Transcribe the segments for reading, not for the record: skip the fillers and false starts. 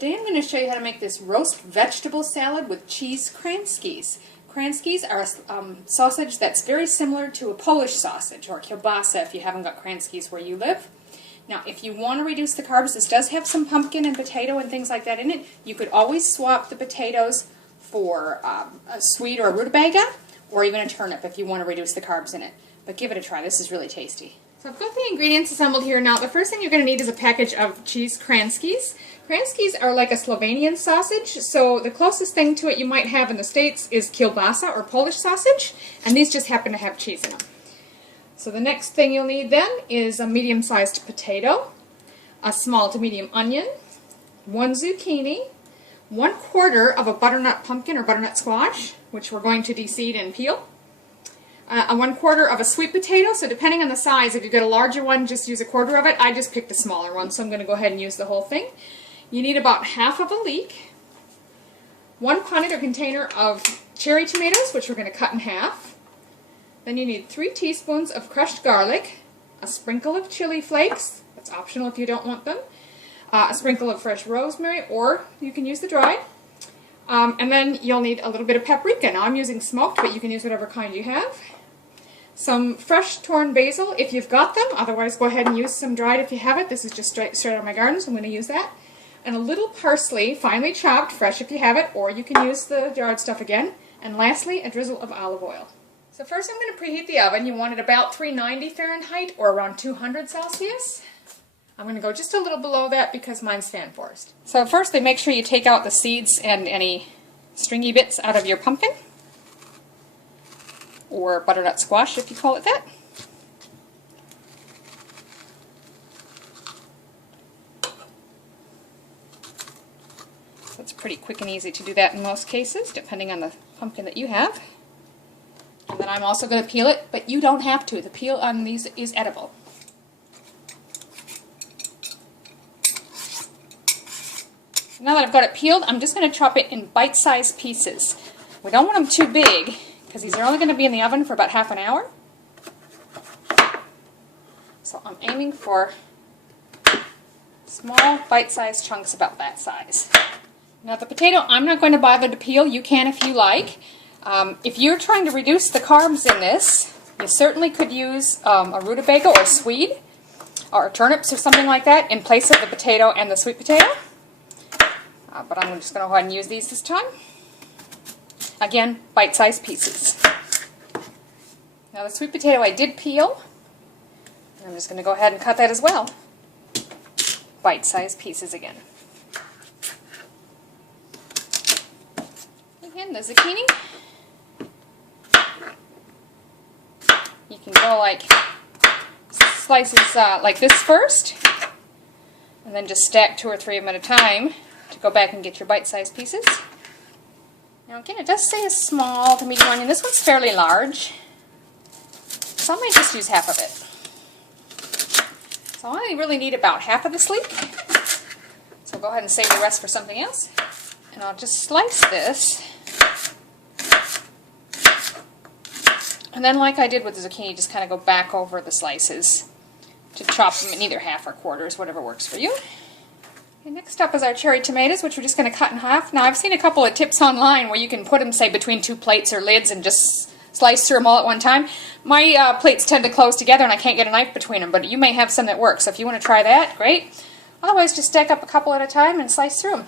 Today I'm going to show you how to make this roast vegetable salad with cheese Kranskys. Kranskys are a sausage that's very similar to a Polish sausage, or kielbasa if you haven't got Kranskys where you live. Now, if you want to reduce the carbs, this does have some pumpkin and potato and things like that in it. You could always swap the potatoes for a sweet or a rutabaga, or even a turnip if you want to reduce the carbs in it. But give it a try. This is really tasty. So I've got the ingredients assembled here now. The first thing you're going to need is a package of cheese Kranskys. Kranskys are like a Slovenian sausage, so the closest thing to it you might have in the States is kielbasa or Polish sausage, and these just happen to have cheese in them. So the next thing you'll need then is a medium-sized potato, a small to medium onion, 1 zucchini, 1/4 of a butternut pumpkin or butternut squash, which we're going to deseed and peel, a 1/4 of a sweet potato. So depending on the size, if you've got a larger one, just use 1/4 of it. I just picked a smaller one, so I'm going to go ahead and use the whole thing. You need about half of a leek, 1 punnet or container of cherry tomatoes, which we're going to cut in half. Then you need 3 teaspoons of crushed garlic, a sprinkle of chili flakes, that's optional if you don't want them, a sprinkle of fresh rosemary, or you can use the dried. And then you'll need a little bit of paprika. Now I'm using smoked, but you can use whatever kind you have. Some fresh torn basil if you've got them, otherwise go ahead and use some dried if you have it. This is just straight out of my garden, so I'm going to use that. And a little parsley, finely chopped, fresh if you have it, or you can use the jarred stuff again. And lastly, a drizzle of olive oil. So first I'm going to preheat the oven. You want it about 390 Fahrenheit or around 200 Celsius. I'm going to go just a little below that because mine's fan forced. So firstly, make sure you take out the seeds and any stringy bits out of your pumpkin, or butternut squash if you call it that. So it's pretty quick and easy to do that in most cases, depending on the pumpkin that you have. And then I'm also going to peel it, but you don't have to. The peel on these is edible. Now that I've got it peeled, I'm just going to chop it in bite-sized pieces. We don't want them too big, because these are only going to be in the oven for about half an hour. So I'm aiming for small, bite-sized chunks about that size. Now the potato, I'm not going to bother to peel. You can if you like. If you're trying to reduce the carbs in this, you certainly could use a rutabaga or a Swede, or turnips or something like that, in place of the potato and the sweet potato. But I'm just going to go ahead and use these this time. Again, bite-sized pieces. Now the sweet potato I did peel. And I'm just going to go ahead and cut that as well. Bite-sized pieces again. Again, the zucchini. You can go like slices like this first, and then just stack 2 or 3 of them at a time to go back and get your bite-sized pieces. Now again, it does say a small to medium onion. This one's fairly large, so I might just use half of it. So I only really need about half of this leek. So go ahead and save the rest for something else. And I'll just slice this. And then like I did with the zucchini, just kind of go back over the slices to chop them in either half or quarters, whatever works for you. Okay, next up is our cherry tomatoes, which we're just going to cut in half. Now I've seen a couple of tips online where you can put them, say, between 2 plates or lids and just slice through them all at one time. My plates tend to close together and I can't get a knife between them, but you may have some that work, so if you want to try that, great. Otherwise, just stack up a couple at a time and slice through them.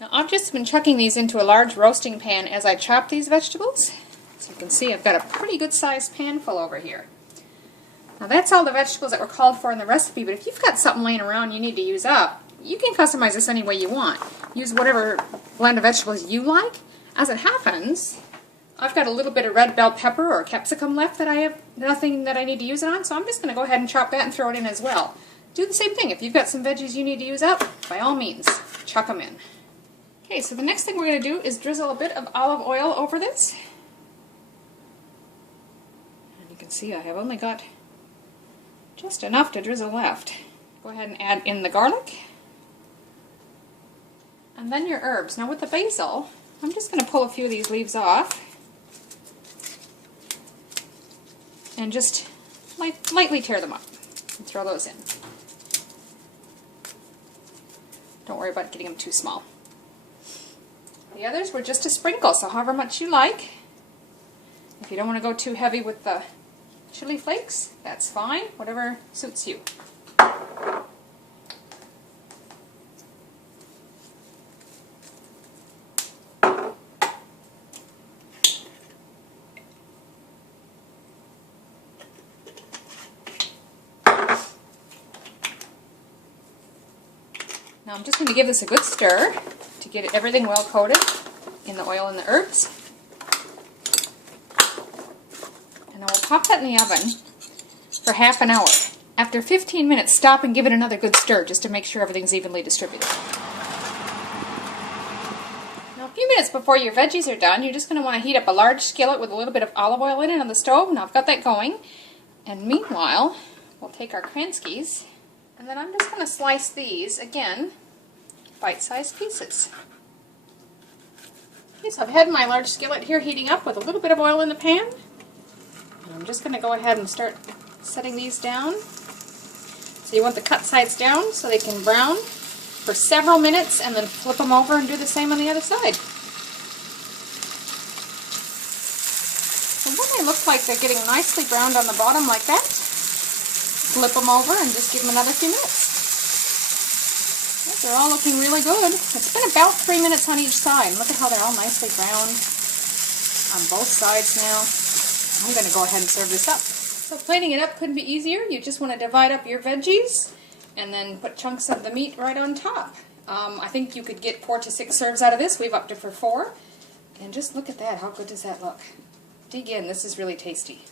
Now I've just been chucking these into a large roasting pan as I chop these vegetables. So you can see I've got a pretty good sized pan full over here. Now that's all the vegetables that were called for in the recipe, but if you've got something laying around you need to use up, you can customize this any way you want. Use whatever blend of vegetables you like. As it happens, I've got a little bit of red bell pepper or capsicum left that I have nothing that I need to use it on, so I'm just going to go ahead and chop that and throw it in as well. Do the same thing. If you've got some veggies you need to use up, by all means, chuck them in. Okay, so the next thing we're going to do is drizzle a bit of olive oil over this. And you can see I have only got just enough to drizzle left. Go ahead and add in the garlic. And then your herbs. Now with the basil, I'm just going to pull a few of these leaves off. And just lightly tear them up and throw those in. Don't worry about getting them too small. The others were just a sprinkle, so however much you like. If you don't want to go too heavy with the chili flakes, that's fine, whatever suits you. Now I'm just going to give this a good stir to get everything well coated in the oil and the herbs. And I will pop that in the oven for half an hour. After 15 minutes, stop and give it another good stir just to make sure everything's evenly distributed. Now a few minutes before your veggies are done, you're just going to want to heat up a large skillet with a little bit of olive oil in it on the stove. Now I've got that going. And meanwhile, we'll take our Kranskys, and then I'm just going to slice these, again, bite-sized pieces. Okay, so I've had my large skillet here heating up with a little bit of oil in the pan. And I'm just going to go ahead and start setting these down. So you want the cut sides down so they can brown for several minutes, and then flip them over and do the same on the other side. So when they look like they're getting nicely browned on the bottom like that, flip them over and just give them another few minutes. They're all looking really good. It's been about 3 minutes on each side. Look at how they're all nicely browned on both sides now. I'm going to go ahead and serve this up. So plating it up couldn't be easier. You just want to divide up your veggies and then put chunks of the meat right on top. I think you could get 4 to 6 serves out of this. We've upped it for 4. And just look at that. How good does that look? Dig in. This is really tasty.